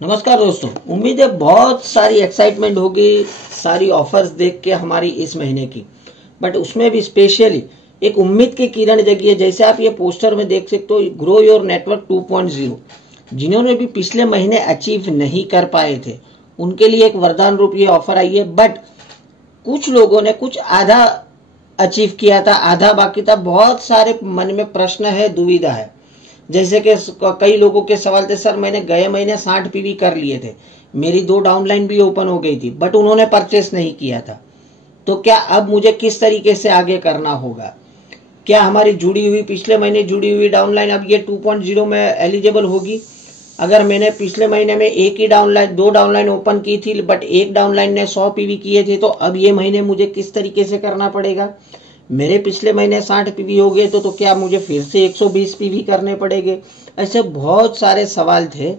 नमस्कार दोस्तों, उम्मीद है बहुत सारी एक्साइटमेंट होगी सारी ऑफर्स देख के हमारी इस महीने की। बट उसमें भी स्पेशली एक उम्मीद की किरण जगी है। जैसे आप ये पोस्टर में देख सकते हो, ग्रो योर नेटवर्क 2.0। जिन्होंने भी पिछले महीने अचीव नहीं कर पाए थे उनके लिए एक वरदान रूप ये ऑफर आई है। बट कुछ लोगों ने कुछ आधा अचीव किया था, आधा बाकी था। बहुत सारे मन में प्रश्न है, दुविधा है। जैसे कि कई लोगों के सवाल थे, सर मैंने गए महीने 60 पीवी कर लिए थे, मेरी 2 डाउनलाइन भी ओपन हो गई थी, बट उन्होंने परचेस नहीं किया था, तो क्या अब मुझे किस तरीके से आगे करना होगा? क्या हमारी जुड़ी हुई पिछले महीने जुड़ी हुई डाउनलाइन अब ये 2.0 में एलिजिबल होगी? अगर मैंने पिछले महीने में एक ही डाउनलाइन 2 डाउनलाइन ओपन की थी बट एक डाउनलाइन ने 100 पीवी किए थे, तो अब ये महीने मुझे किस तरीके से करना पड़ेगा? मेरे पिछले महीने 60 पीवी हो गए तो क्या मुझे फिर से 120 पीवी करने पड़ेंगे? ऐसे बहुत सारे सवाल थे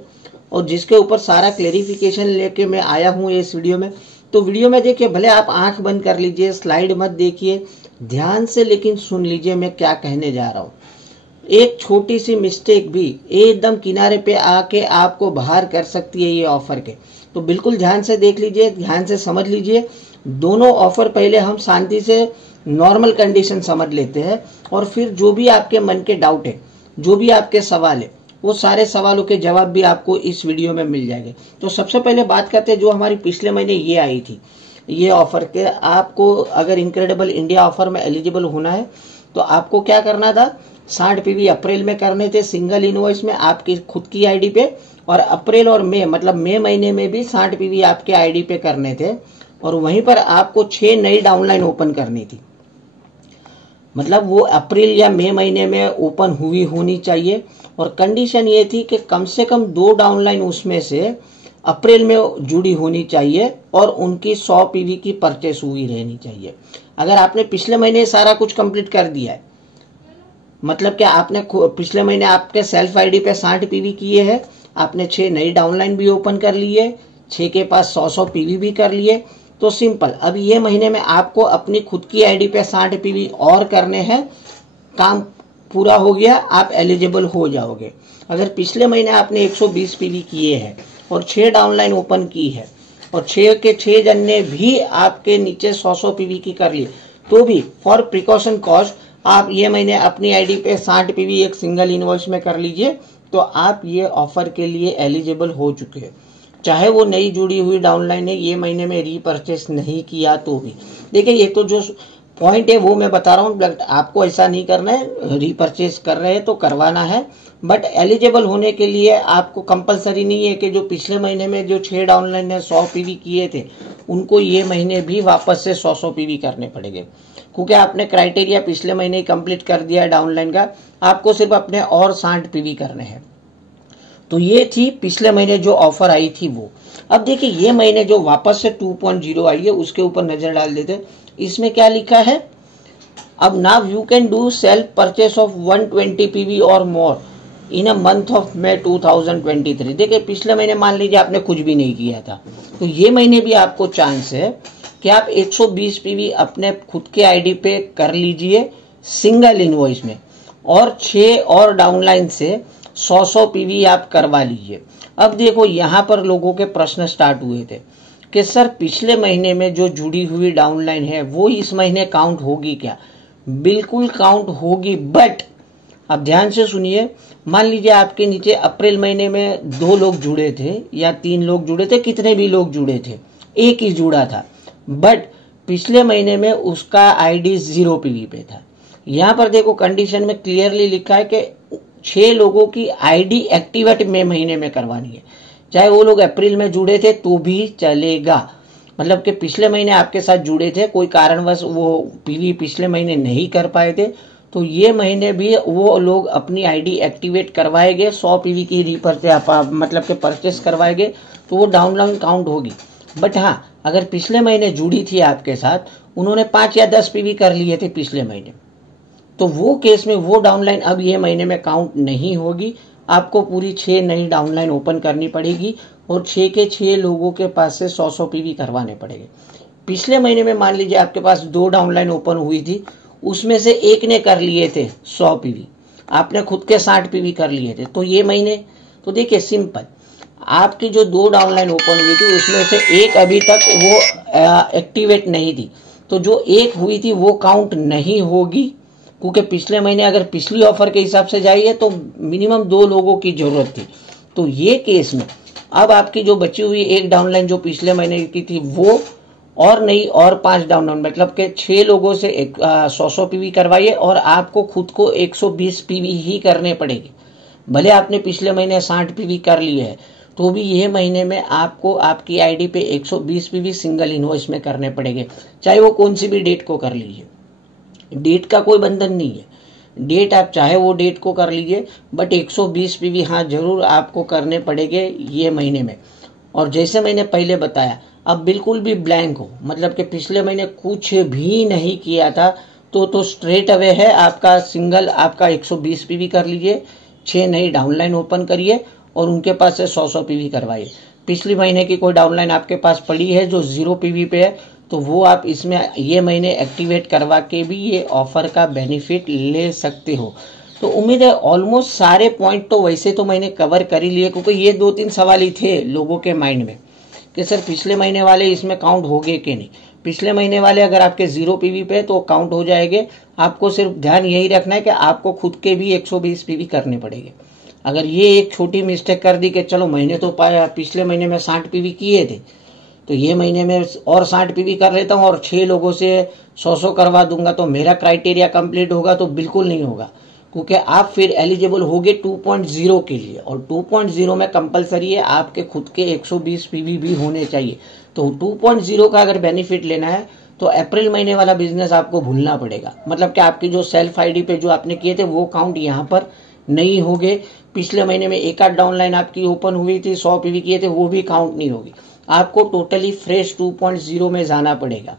और जिसके ऊपर सारा क्लेरिफिकेशन लेके मैं आया हूँ इस वीडियो में। तो वीडियो में देखिए, भले आप आंख बंद कर लीजिए, स्लाइड मत देखिए, ध्यान से लेकिन सुन लीजिए मैं क्या कहने जा रहा हूँ। एक छोटी सी मिस्टेक भी एकदम किनारे पे आके आपको बाहर कर सकती है ये ऑफर के। तो बिल्कुल ध्यान से देख लीजिए, ध्यान से समझ लीजिए। दोनों ऑफर पहले हम शांति से नॉर्मल कंडीशन समझ लेते हैं और फिर जो भी आपके मन के डाउट है, जो भी आपके सवाल है, वो सारे सवालों के जवाब भी आपको इस वीडियो में मिल जाएंगे। तो सबसे पहले बात करते हैं जो हमारी पिछले महीने ये आई थी, ये ऑफर के। आपको अगर इनक्रेडिबल इंडिया ऑफर में एलिजिबल होना है तो आपको क्या करना था? 60 पीवी अप्रैल में करने थे सिंगल इनवॉइस में आपकी खुद की आईडी पे, और अप्रैल और मई मतलब मई महीने में भी 60 पीवी आपके आईडी पे करने थे, और वहीं पर आपको 6 नई डाउनलाइन ओपन करनी थी। मतलब वो अप्रैल या मई महीने में ओपन हुई होनी चाहिए, और कंडीशन ये थी कि कम से कम 2 डाउनलाइन उसमें से अप्रैल में जुड़ी होनी चाहिए और उनकी 100 पीवी की परचेस हुई रहनी चाहिए। अगर आपने पिछले महीने सारा कुछ कंप्लीट कर दिया है, मतलब क्या आपने पिछले महीने आपके सेल्फ आईडी पे 60 पीवी किए हैं, आपने 6 नई डाउनलाइन भी ओपन कर ली है, 6 के पास 100 पीवी भी कर लिए, तो सिंपल अब ये महीने में आपको अपनी खुद की आईडी पे 60 पीवी और करने हैं। काम पूरा हो गया, आप एलिजिबल हो जाओगे। अगर पिछले महीने आपने 120 पीवी किए हैं और 6 डाउनलाइन ओपन की है और 6 के 6 जन ने भी आपके नीचे 100 पीवी की कर लिए, तो भी फॉर प्रिकॉशन कॉस्ट आप ये महीने अपनी आईडी पे 60 पीवी एक सिंगल इनवॉइस में कर लीजिए, तो आप ये ऑफर के लिए एलिजिबल हो चुके हैं। चाहे वो नई जुड़ी हुई डाउनलाइन है, ये महीने में रीपरचेस नहीं किया तो भी। देखिए, ये तो जो पॉइंट है वो मैं बता रहा हूँ, बट आपको ऐसा नहीं करना है। रीपरचेस कर रहे हैं तो करवाना है, बट एलिजिबल होने के लिए आपको कंपलसरी नहीं है कि जो पिछले महीने में जो 6 डाउनलाइन ने 100 पीवी किए थे उनको ये महीने भी वापस से 100 पीवी करने पड़ेंगे, क्योंकि आपने क्राइटेरिया पिछले महीने ही कंप्लीट कर दिया है डाउनलाइन का। आपको सिर्फ अपने और 60 पीवी करने हैं। तो ये थी पिछले महीने जो ऑफर आई थी वो। अब देखिए, ये महीने जो वापस से 2.0 आई है उसके ऊपर नजर डाल देते। इसमें क्या लिखा है? अब now you can do self purchase of 120 PV और मोर इन अ मंथ ऑफ मई 2023। देखिए, पिछले महीने मान लीजिए आपने कुछ भी नहीं किया था, तो ये mहीने भी आपको चांस है कि आप 120 पीवी अपने खुद के आईडी पे कर लीजिए सिंगल इनवॉइस में, और 6 और डाउनलाइन से 100 पीवी आप करवा लीजिए। अब देखो, यहाँ पर लोगों के प्रश्न स्टार्ट हुए थे कि सर पिछले महीने में जो जुड़ी हुई डाउनलाइन है वो इस महीने काउंट होगी क्या? बिल्कुल काउंट होगी, बट अब ध्यान से सुनिए। मान लीजिए आपके नीचे अप्रैल महीने में 2 लोग जुड़े थे या 3 लोग जुड़े थे, कितने भी लोग जुड़े थे, एक ही जुड़ा था, बट पिछले महीने में उसका आईडी 0 पीवी पे था। यहाँ पर देखो, कंडीशन में क्लियरली लिखा है कि 6 लोगों की आईडी एक्टिवेट मई महीने में करवानी है, चाहे वो लोग अप्रैल में जुड़े थे तो भी चलेगा। मतलब कि पिछले महीने आपके साथ जुड़े थे, कोई कारणवश वो पीवी पिछले महीने नहीं कर पाए थे, तो ये महीने भी वो लोग अपनी आईडी एक्टिवेट करवाएंगे, 100 पीवी की मतलब के परचेस करवाएंगे, तो वो डाउनलाइन काउंट होगी। बट हाँ, अगर पिछले महीने जुड़ी थी आपके साथ, उन्होंने 5 या 10 पीवी कर लिए थे पिछले महीने, तो वो केस में वो डाउनलाइन अब ये महीने में काउंट नहीं होगी। आपको पूरी 6 नई डाउनलाइन ओपन करनी पड़ेगी और 6 के 6 लोगों के पास से 100 पीवी करवाने पड़ेंगे। पिछले महीने में मान लीजिए आपके पास 2 डाउनलाइन ओपन हुई थी, उसमें से एक ने कर लिए थे 100 पीवी, आपने खुद के 60 पीवी कर लिए थे, तो ये महीने तो देखिए सिंपल, आपकी जो 2 डाउनलाइन ओपन हुई थी उसमें से एक अभी तक वो एक्टिवेट नहीं थी, तो जो एक हुई थी वो काउंट नहीं होगी, क्योंकि पिछले महीने अगर पिछली ऑफर के हिसाब से जाइए तो मिनिमम 2 लोगों की जरूरत थी। तो ये केस में अब आपकी जो बची हुई एक डाउनलाइन जो पिछले महीने की थी वो और नहीं और 5 डाउनलाइन मतलब के 6 लोगों से 100 पीवी करवाइए और आपको खुद को 120 पीवी ही करने पड़ेगी। भले आपने पिछले महीने 60 पीवी कर लिए है तो भी ये महीने में आपको आपकी आईडी पे 120 पीवी सिंगल इनवॉइस में करने पड़ेंगे, चाहे वो कौन सी भी डेट को कर लीजिए। डेट का कोई बंधन नहीं है, डेट आप चाहे वो डेट को कर लीजिए, बट 120 पीवी हाँ जरूर आपको करने पड़ेंगे ये महीने में। और जैसे मैंने पहले बताया, अब बिल्कुल भी ब्लैंक हो, मतलब कि पिछले महीने कुछ भी नहीं किया था तो स्ट्रेट अवे है आपका सिंगल आपका 120 पीवी कर लीजिए, 6 नई डाउनलाइन ओपन करिए और उनके पास से 100 पीवी करवाइए। पिछले महीने की कोई डाउनलाइन आपके पास पड़ी है जो 0 पीवी पे है तो वो आप इसमें ये महीने एक्टिवेट करवा के भी ये ऑफर का बेनिफिट ले सकते हो। तो उम्मीद है ऑलमोस्ट सारे पॉइंट तो वैसे तो मैंने कवर कर ही लिए, क्योंकि ये 2-3 सवाल ही थे लोगों के माइंड में कि सर पिछले महीने वाले इसमें काउंट हो गए कि नहीं। पिछले महीने वाले अगर आपके 0 पीवी पे तो काउंट हो जाएंगे। आपको सिर्फ ध्यान यही रखना है कि आपको खुद के भी 120 पीवी करने पड़ेंगे। अगर ये एक छोटी मिस्टेक कर दी कि चलो महीने तो पाया, पिछले महीने में 60 पीवी किए थे तो ये महीने में और 60 पीवी कर लेता हूँ और 6 लोगों से 100 करवा दूंगा तो मेरा क्राइटेरिया कंप्लीट होगा, तो बिल्कुल नहीं होगा, क्योंकि आप फिर एलिजिबल होगे 2.0 के लिए और 2.0 में कंपलसरी है आपके खुद के 120 पीवी भी होने चाहिए। तो 2.0 का अगर बेनिफिट लेना है तो अप्रैल महीने वाला बिजनेस आपको भूलना पड़ेगा, मतलब कि आपकी जो सेल्फ आईडी पे जो आपने किए थे वो काउंट यहाँ पर नहीं होगे। पिछले महीने में एक आध डाउनलाइन आपकी ओपन हुई थी 100 पीवी किए थे वो भी काउंट नहीं होगी। आपको टोटली फ्रेश 2.0 में जाना पड़ेगा।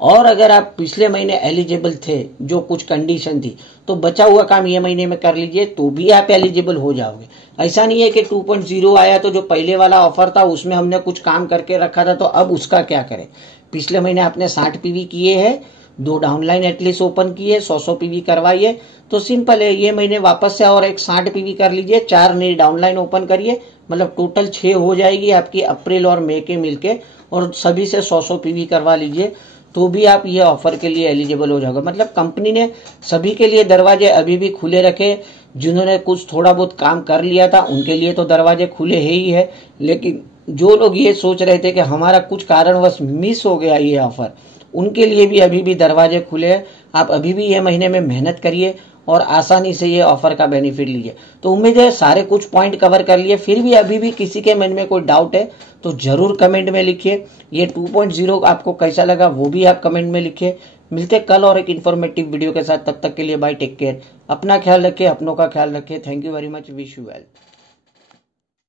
और अगर आप पिछले महीने एलिजिबल थे जो कुछ कंडीशन थी तो बचा हुआ काम ये महीने में कर लीजिए तो भी आप एलिजिबल हो जाओगे। ऐसा नहीं है कि 2.0 आया तो जो पहले वाला ऑफर था उसमें हमने कुछ काम करके रखा था तो अब उसका क्या करें। पिछले महीने आपने 60 पीवी किए हैं, 2 डाउनलाइन एटलीस्ट ओपन किए, 100 पीवी करवाइए, तो सिंपल है ये महीने वापस से और एक 60 पीवी कर लीजिए, 4 नई डाउनलाइन ओपन करिए, मतलब टोटल 6 हो जाएगी आपकी अप्रैल और मई के मिलके, और सभी से 100 पीवी करवा लीजिए तो भी आप ये ऑफर के लिए एलिजिबल हो जाओगे। मतलब कंपनी ने सभी के लिए दरवाजे अभी भी खुले रखे, जिन्होंने कुछ थोड़ा बहुत काम कर लिया था उनके लिए तो दरवाजे खुले ही है, लेकिन जो लोग ये सोच रहे थे कि हमारा कुछ कारणवश मिस हो गया ये ऑफर, उनके लिए भी अभी भी दरवाजे खुले हैं। आप अभी भी ये महीने में मेहनत करिए और आसानी से ये ऑफर का बेनिफिट लीजिए। तो उम्मीद है सारे कुछ पॉइंट कवर कर लिए। फिर भी अभी भी किसी के मन में कोई डाउट है तो जरूर कमेंट में लिखिए। ये 2.0 आपको कैसा लगा वो भी आप कमेंट में लिखिए। मिलते कल और एक इन्फॉर्मेटिव वीडियो के साथ, तब तक के लिए बाय, टेक केयर, अपना ख्याल रखिए, अपनों का ख्याल रखिए। Thank you very much, wish you well.